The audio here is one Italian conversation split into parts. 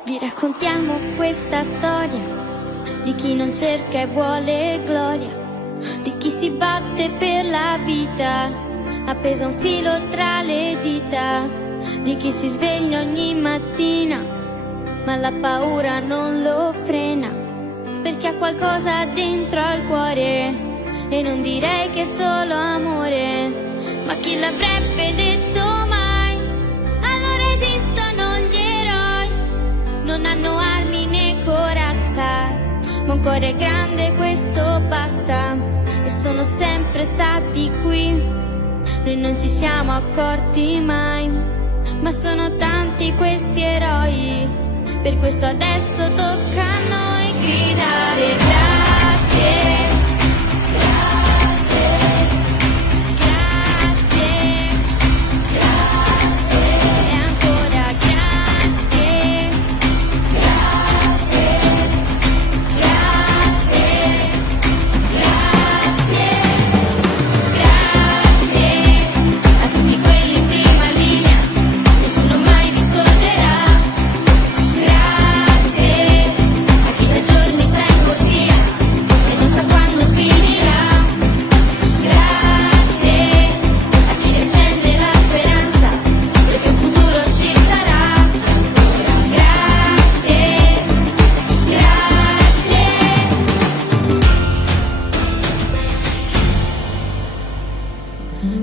Vi raccontiamo questa storia di chi non cerca e vuole gloria, di chi si batte per la vita, appeso a un filo tra le dita, di chi si sveglia ogni mattina, ma la paura non lo frena, perché ha qualcosa dentro al cuore, e non direi che è solo amore. Ma chi l'avrebbe detto mai? Allora esistono gli eroi, non hanno armi né corazza, ma un cuore grande, questo basta, e sono sempre stati qui. Noi non ci siamo accorti mai, ma sono tanti questi eroi, per questo adesso tocca a noi gridare grazie.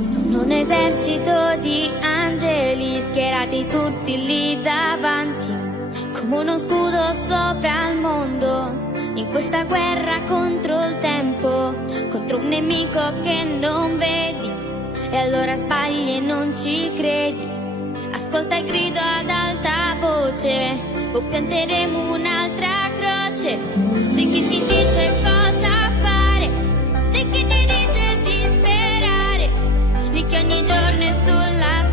Sono un esercito di angeli schierati tutti lì davanti, come uno scudo sopra il mondo, in questa guerra contro il tempo, contro un nemico che non vedi, e allora sbagli e non ci credi. Ascolta il grido ad alta voce, o pianteremo un'altra croce, di chi ti dice cosa fare, di chi ti dice di sperare, di chi ogni giorno è sulla